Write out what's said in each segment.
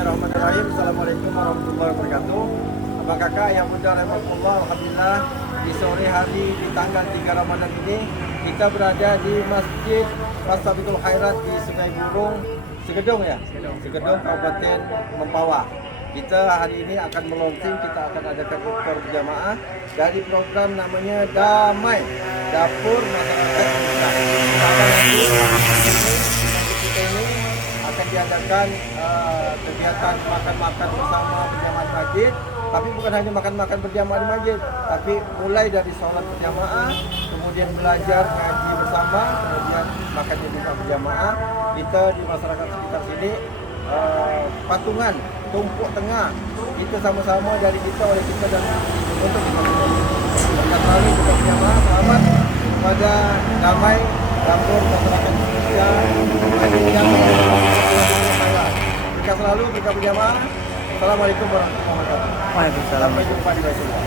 Bismillahirrahmanirrahim. Assalamualaikum warahmatullahi wabarakatuh. Abang kakak yang bunda rahmatullah, alhamdulillah di sore hari di tanggal 3 Ramadan ini kita berada di Masjid Fasabitul Khairat di Sungai Burung, Segedung ya? Segedung Kabupaten Mempawah. Kita hari ini akan melonsing, kita akan adakan iftar berjamaah dari program namanya Damai, Dapur Masyarakat Kita. Kita ini akan diadakan kegiatan makan-makan bersama berjamaah di masjid. Tapi bukan hanya makan-makan berjamaah di masjid, tapi mulai dari sholat berjamaah, kemudian belajar ngaji bersama, kemudian makannya juga berjamaah. Kita di masyarakat sekitar sini patungan, tumpuk tengah, kita sama-sama dari kita, oleh kita dan untuk kita. Berkat selalu kita berjamaah, selamat kepada Damai Dapur Masyarakat Indonesia. Kita selalu kita berjamaah. Assalamualaikum warahmatullahi wabarakatuh. Waalaikumsalam. Sampai jumpa di Rasulullah.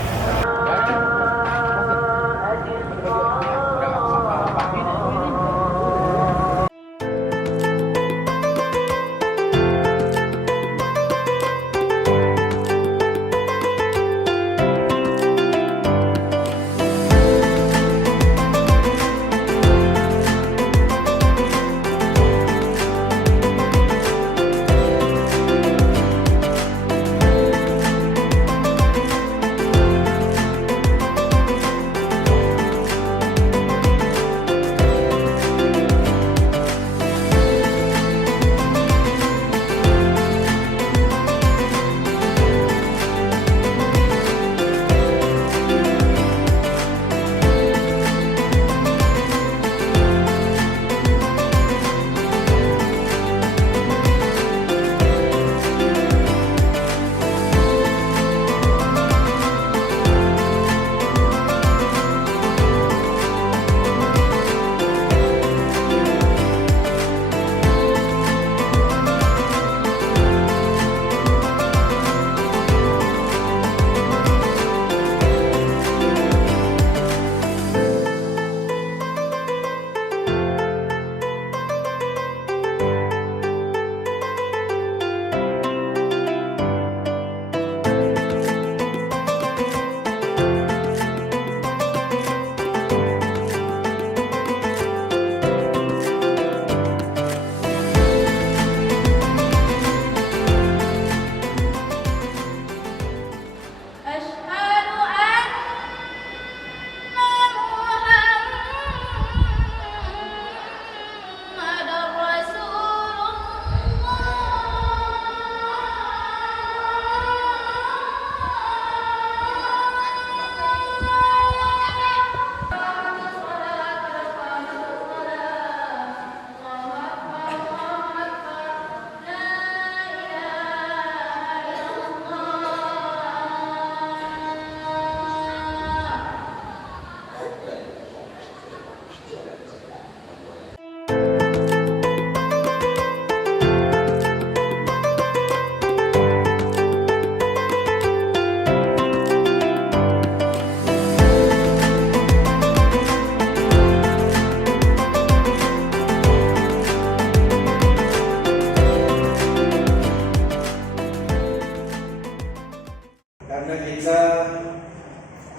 Karena kita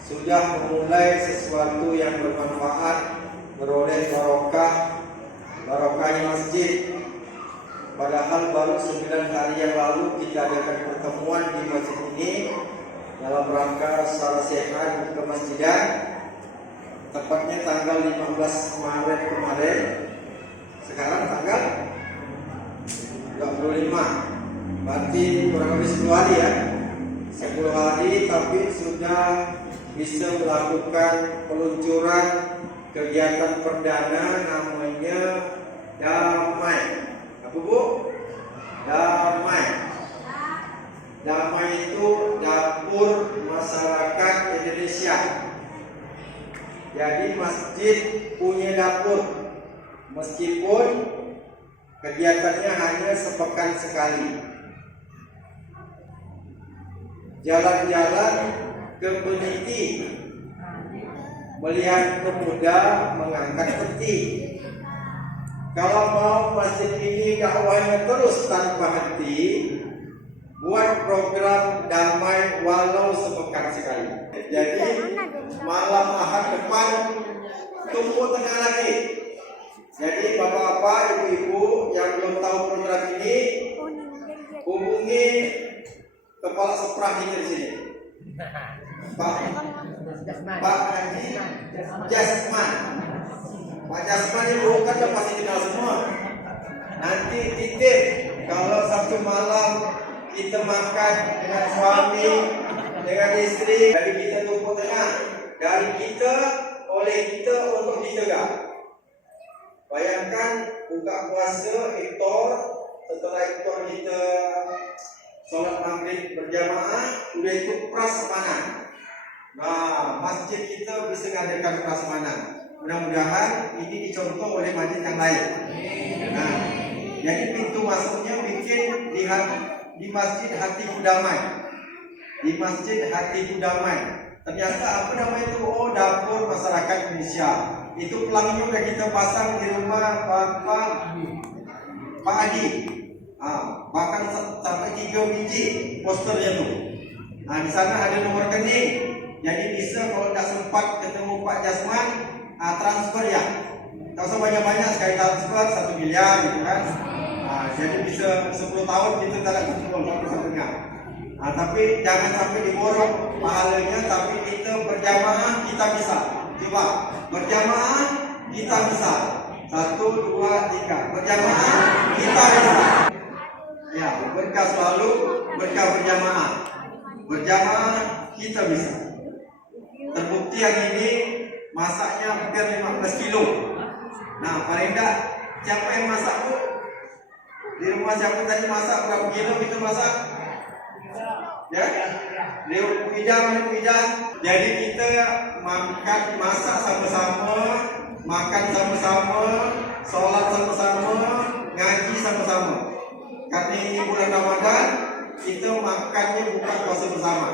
sudah memulai sesuatu yang bermanfaat, beroleh barokahnya masjid. Padahal baru 9 hari yang lalu kita adakan pertemuan di masjid ini dalam rangka sarasihan kemasjidan. Tepatnya tanggal 15 Maret kemarin. Sekarang tanggal 25. Berarti kurang lebih 10 hari ya. 10 hari tapi sudah bisa melakukan peluncuran kegiatan perdana namanya Damai. Apa Bu? Damai. Damai itu Dapur Masyarakat Indonesia. Jadi masjid punya dapur, meskipun kegiatannya hanya sepekan sekali. Jalan-jalan ke peniti, melihat pemuda mengangkat peti. Kalau mau masjid ini dakwahnya terus tanpa henti, buat program damai walau sepekan sekali. Jadi malam Ahad depan tunggu tengah lagi. Jadi bapak-bapak, ibu-ibu yang belum tahu program ini, hubungi kepala seprah kita di sini, Pak Haji Jasman. Pak Jasman ini bukan yang pasti kenal semua. Nanti titip kalau Sabtu malam kita makan dengan suami, dengan istri, dari kita tumpuk tengah, dari kita, oleh kita, untuk kita gak. Bayangkan buka puasa, iftar, setelah iftar kita sholat maghrib berjamaah, udah itu prasmanan. Nah, masjid kita bisa mengadakan prasmanan. Mudah-mudahan ini dicontoh oleh masjid yang lain. Nah, jadi pintu masuknya bikin di masjid Hatiku Damai. Di masjid Hatiku Damai. Ternyata apa nama itu? Oh, dapur masyarakat Indonesia. Itu pelangnya udah kita pasang di rumah Pak Adi. Bahkan sampai 3 biji posternya tuh. Nah, di sana ada nomor rekening. Jadi bisa kalau tidak sempat ketemu Pak Jasman, transfer ya. Kalau usah banyak-banyak sekali transfer 1 miliar gitu kan. Jadi bisa 10 tahun kita tak kumpul satu-satunya. Tapi jangan sampai diborong pahalanya, tapi kita berjamaah kita bisa. Coba berjamaah kita bisa. 1, 2, 3 berjamaah kita bisa. Ya, berkah selalu, berkah berjamaah. Berjamaah kita bisa. Terbukti yang ini masaknya hampir 15 kilo. Nah, paling enggak siapa yang masak Bu? Di rumah siapa tadi masak berapa kilo kita masak? Ya, Ida. Jadi kita masak sama-sama, makan sama-sama, sholat sama-sama, ngaji sama-sama. Karena ini bulan Ramadan, kita makannya buka puasa bersama,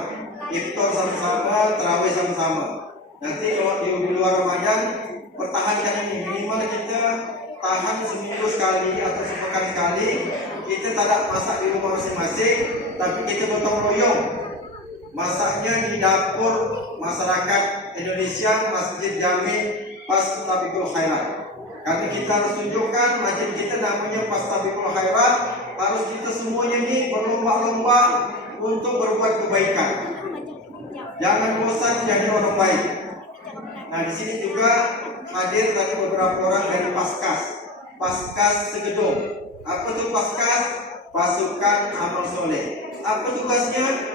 iftar sama-sama, tarawih sama-sama. Nanti kalau di luar Ramadan, pertahankan ini, minimal kita tahan seminggu sekali atau sepekan sekali. Kita tidak masak di rumah masing-masing, tapi kita gotong royong masaknya di dapur masyarakat Indonesia, Masjid Jami Fastabiqul Khairat. Karena kita harus tunjukkan masjid kita namanya Fastabiqul Khairat, harus kita semuanya ini berlomba-lomba untuk berbuat kebaikan. Jangan bosan jadi orang baik. Nah, di sini juga hadir tadi beberapa orang dari Paskas Segedung. Apa itu Paskas? Pasukan Amal Soleh. Apa tugasnya?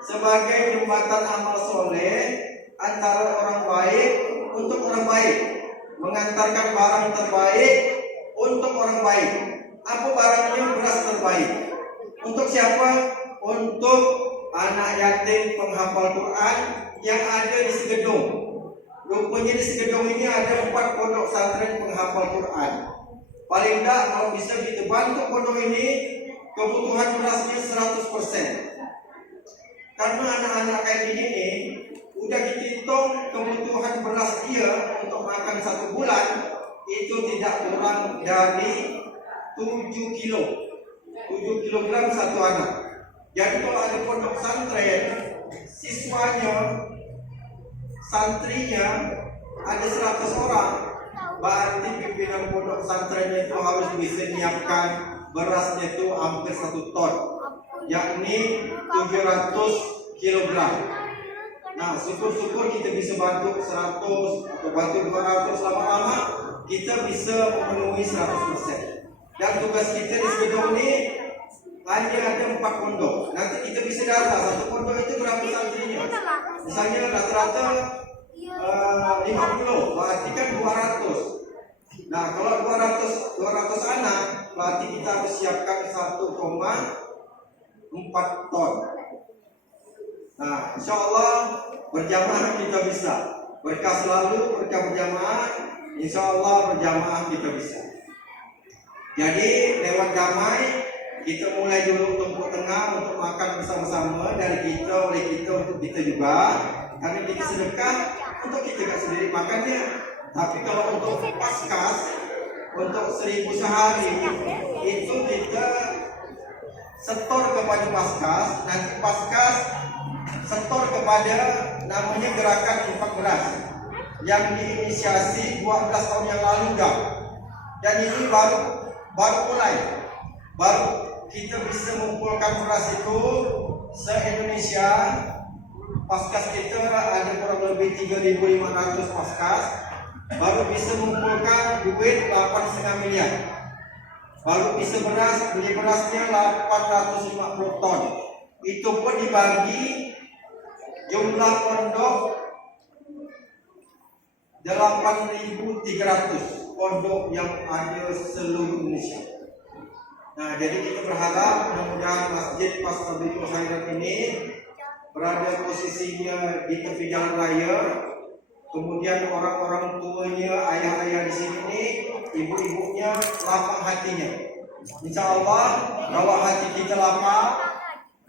Sebagai jembatan amal soleh antara orang baik untuk orang baik, mengantarkan barang terbaik untuk orang baik. Apa barangnya? Beras terbaik. Untuk siapa? Untuk anak yatim penghafal Quran yang ada di Segedung. Rupanya di Segedung ini ada 4 pondok pesantren penghafal Quran. Paling tidak kalau bisa kita bantu pondok ini, kebutuhan berasnya 100%. Karena anak-anak kayak gini nih, udah kita hitung kebutuhan beras dia untuk makan 1 bulan, itu tidak kurang dari 7 kilo. 7 kilogram satu anak. Jadi kalau ada pondok pesantren, siswanya, santrinya ada 100 orang, berarti pimpinan pondok pesantrennya itu harus bisa menyiapkan berasnya itu hampir 1 ton, yakni 700 kilogram. Nah, syukur-syukur kita bisa bantu 100 atau bantu 200, lama-lama kita bisa memenuhi 100%. Dan tugas kita di Segedung ini hanya ada 4 pondok. Nanti kita bisa data satu pondok itu berapa santrinya. Misalnya rata-rata 50, berarti kan 200. Nah, kalau 200 anak, berarti kita harus siapkan 1,4 ton. Nah, insya Allah berjamaah kita bisa. Berkah selalu, berkah berjamaah. Insya Allah berjamaah kita bisa. Jadi lewat damai kita mulai dulu tumpuk tengah untuk makan bersama-sama, dari kita, oleh kita, untuk kita juga. Karena kita sedekah untuk kita gak sendiri makannya. Tapi kalau untuk Paskas, untuk 1000 sehari, itu kita setor kepada Paskas, nanti Paskas setor kepada namanya Gerakan Infak Beras yang diinisiasi 12 tahun yang lalu dah. Dan ini baru mulai. Baru kita bisa mengumpulkan beras itu se-Indonesia. Paskas kita ada kurang lebih 3.500 Paskas. Baru bisa mengumpulkan duit 8,5 miliar. Baru bisa beli berasnya 850 ton. Itu pun dibagi jumlah pondok 8.300 pondok yang ada seluruh Indonesia. Nah, jadi kita berharap mudah-mudahan Masjid Fastabikul Khairat ini berada posisinya di tepi jalan raya. Kemudian orang-orang tuanya, ayah-ayah di sini ini, ibu-ibunya lapang hatinya. Insya Allah, kalau hati kita lapang,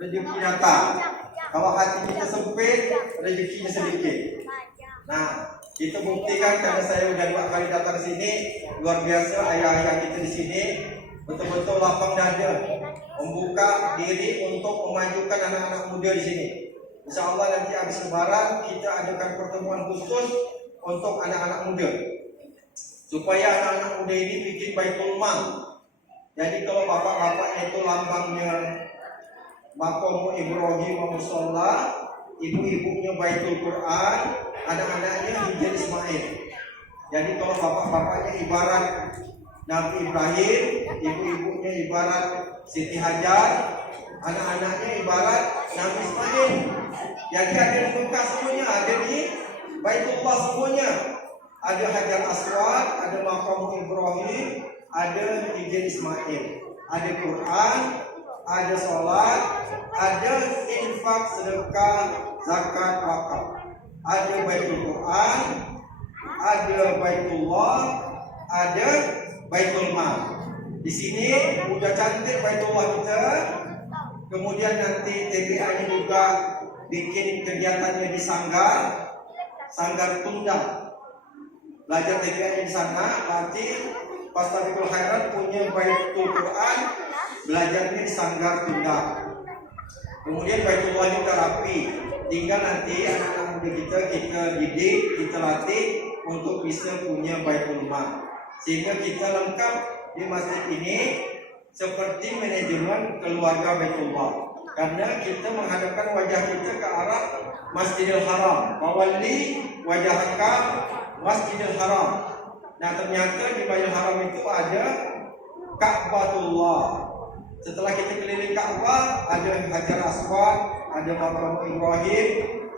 rezeki datang. Kalau hati kita sempit, rezekinya sedikit. Nah, kita buktikan karena saya sudah 2 kali datang sini, luar biasa ayah-ayah kita di sini betul-betul lapang dada, membuka diri untuk memajukan anak-anak muda di sini. Insya Allah nanti habis lebaran kita adakan pertemuan khusus untuk anak-anak muda, supaya anak-anak muda ini bikin Baitul Mal. Jadi kalau bapak-bapaknya itu lambangnya Maqam Ibrahim wa Musalla, ibu-ibunya Baitul Quran, anak-anaknya Hijr Ismail. Jadi kalau bapak-bapaknya ibarat Nabi Ibrahim, ibu-ibunya ibarat Siti Hajar, anak-anaknya ibarat Nabi Ismail. Jadi ada di Mekah semuanya, ada di Baitullah semuanya. Ada Hajar Aswad, ada Maqam Ibrahim, ada Hijr Ismail, ada Quran, ada sholat, ada infak, sedekah, zakat, wakaf, ada Baitul Quran, ada Baitullah, ada Baitul Mal. Di sini udah cantik Baitullah kita. Kemudian nanti TPA ini juga bikin kegiatannya di Sanggar Tunda. Belajar TPA di sana, nanti Fastabikul Khairat punya Baitul Quran, belajarnya di Sanggar Tunda. Kemudian Baitullah ini terapi. Tinggal nanti anak-anak muda kita didik, kita latih untuk bisa punya Baitul Mal. Sehingga kita lengkap di masjid ini seperti manajemen keluarga Baitullah. Karena kita menghadapkan wajah kita ke arah Masjidil Haram. Mawalli wajahaka Masjidil Haram. Nah, ternyata di Masjidil Haram itu ada Ka'batullah. Setelah kita keliling Ka'bah, ada Hajar Aswad, ada Maqam Ibrahim,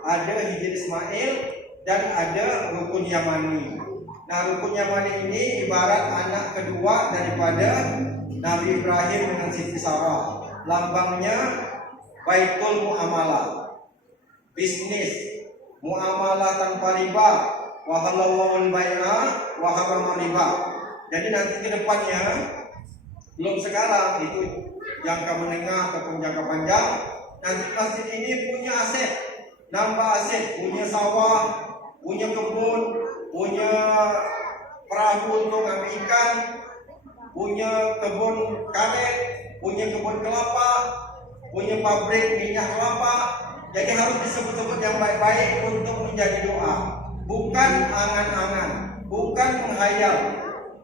ada Hijr Ismail, dan ada Rukun Yamani. Nah, Rukun Yamani ini ibarat anak kedua daripada Nabi Ibrahim dengan Siti Sarah. Lambangnya Baitul Muamalah, bisnis, muamalah tanpa riba, wa halallahu al-bai'a wa harrama riba. Jadi nanti ke depannya, belum sekarang, itu jangka menengah ataupun jangka panjang, nanti masjid ini punya aset, nambah aset, punya sawah, punya kebun, punya perahu untuk ngambil ikan, punya kebun karet, punya kebun kelapa, punya pabrik minyak kelapa. Jadi harus disebut-sebut yang baik-baik untuk menjadi doa, bukan angan-angan, bukan menghayal,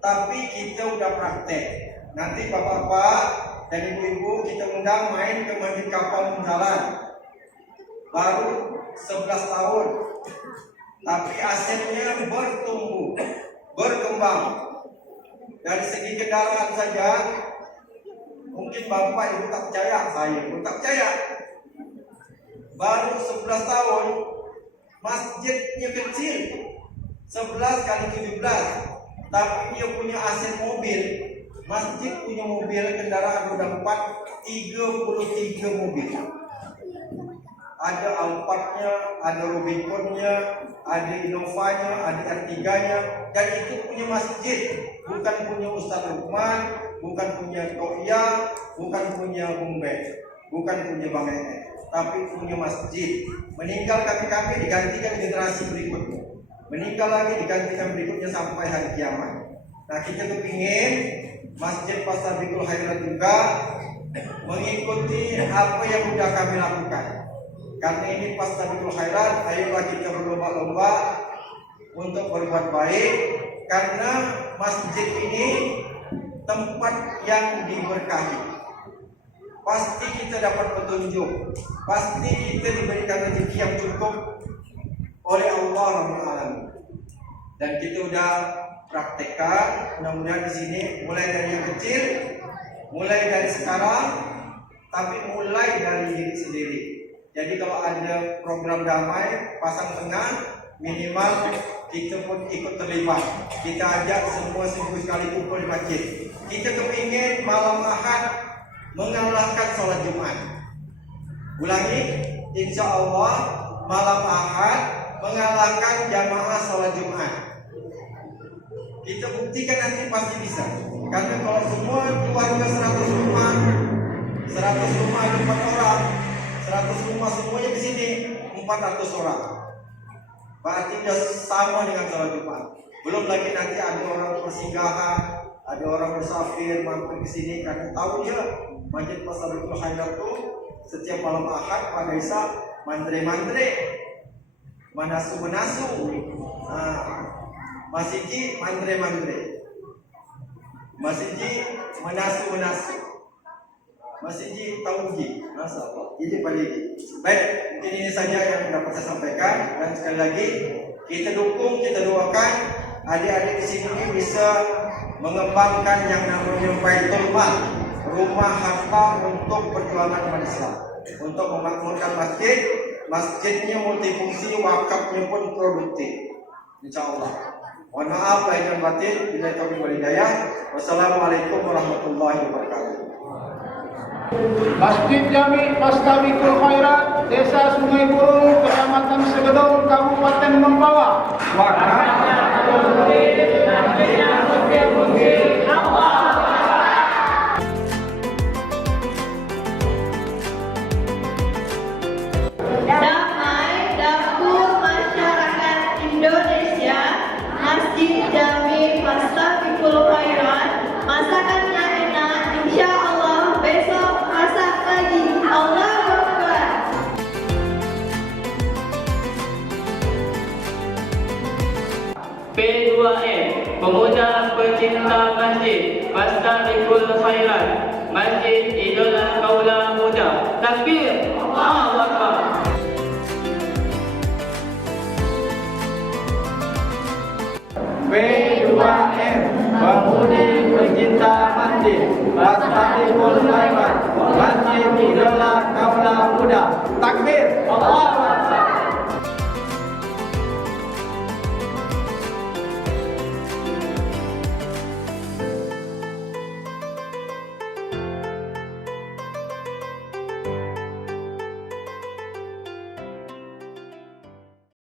tapi kita udah praktek. Nanti bapak-bapak dan ibu-ibu kita undang main ke Masjid Kapal Munjalan. Baru 11 tahun, tapi asetnya bertumbuh, berkembang. Dari segi kendaraan saja, mungkin bapak ibu tak percaya, saya pun tak percaya. Baru 11 tahun, masjidnya kecil, 11 kali 17, tapi dia punya aset mobil. Masjid punya mobil kendaraan roda 4, 33 mobil. Ada Alphardnya, ada Rubiconnya, ada Innovanya, ada R3-nya, dan itu punya masjid, bukan punya Ustaz Lukman, bukan punya Toya, bukan punya Bumbe, bukan punya Bang Ene, tapi punya masjid. Meninggal kami digantikan generasi berikutnya, meninggal lagi digantikan berikutnya sampai hari kiamat. Nah, kita kepingin Masjid Fastabikul Khairat juga mengikuti apa yang sudah kami lakukan. Karena ini Fastabiqul Khairat, ayolah kita berlomba-lomba untuk berbuat baik, karena masjid ini tempat yang diberkahi. Pasti kita dapat petunjuk, pasti kita diberikan rezeki yang cukup oleh Allah Rabbul Alamin. Dan kita sudah praktekkan, mudah-mudahan di sini mulai dari yang kecil, mulai dari sekarang, tapi mulai dari diri sendiri. Jadi kalau ada program damai, pasang tengah, minimal kita pun ikut terlibat. Kita ajak semua seminggu sekali kumpul di masjid. Kita kepingin malam Ahad mengalahkan sholat Jumat. Ulangi, insya Allah malam Ahad mengalahkan jamaah sholat Jumat. Kita buktikan nanti pasti bisa. Karena kalau semua keluarga 100 rumah, 100 rumah ada 4 orang, 100 rumah semuanya di sini 400 orang. Berarti sudah sama dengan sholat Jumat. Belum lagi nanti ada orang persinggahan, ada orang musafir mampir ke sini karena tahu dia Masjid Fastabiqul Khairat itu setiap malam Ahad pada Isya mantre-mantre, manasu-manasu, masjid mantre-mantre, masjid manasu-manasu, masjid tauhid. Ini paling baik. Mungkin ini saja yang dapat saya sampaikan, dan sekali lagi kita dukung, kita doakan adik-adik di sini bisa mengembangkan yang namanya Baitul Mal, rumah harta untuk perjuangan umat Islam, untuk memakmurkan masjid. Masjidnya multifungsi, wakafnya pun produktif, insyaallah. Mohon maaf lahir dan batin, bila taufiq wal hidayah. Wassalamualaikum warahmatullahi wabarakatuh. Masjid Jami Fastabiqul Khairat, Desa Sungai Burung, Kecamatan Segedong, Kabupaten Mempawah. Damai Dapur Masyarakat Indonesia, Masjid Jami Fastabiqul Khairat. Masakannya enak, insya Allah besok masak lagi. Allahu Akbar. P2M, Pemuda Pecinta Masjid Fastabiqul Khairat, Masjid Idola Kaula Muda. Takbir, Allahu Akbar. P2M, Pemudi Pecinta Masjid Fastabiqul Khairat, Masjid Idola Kaula Muda. Takbir, Allahu Akbar.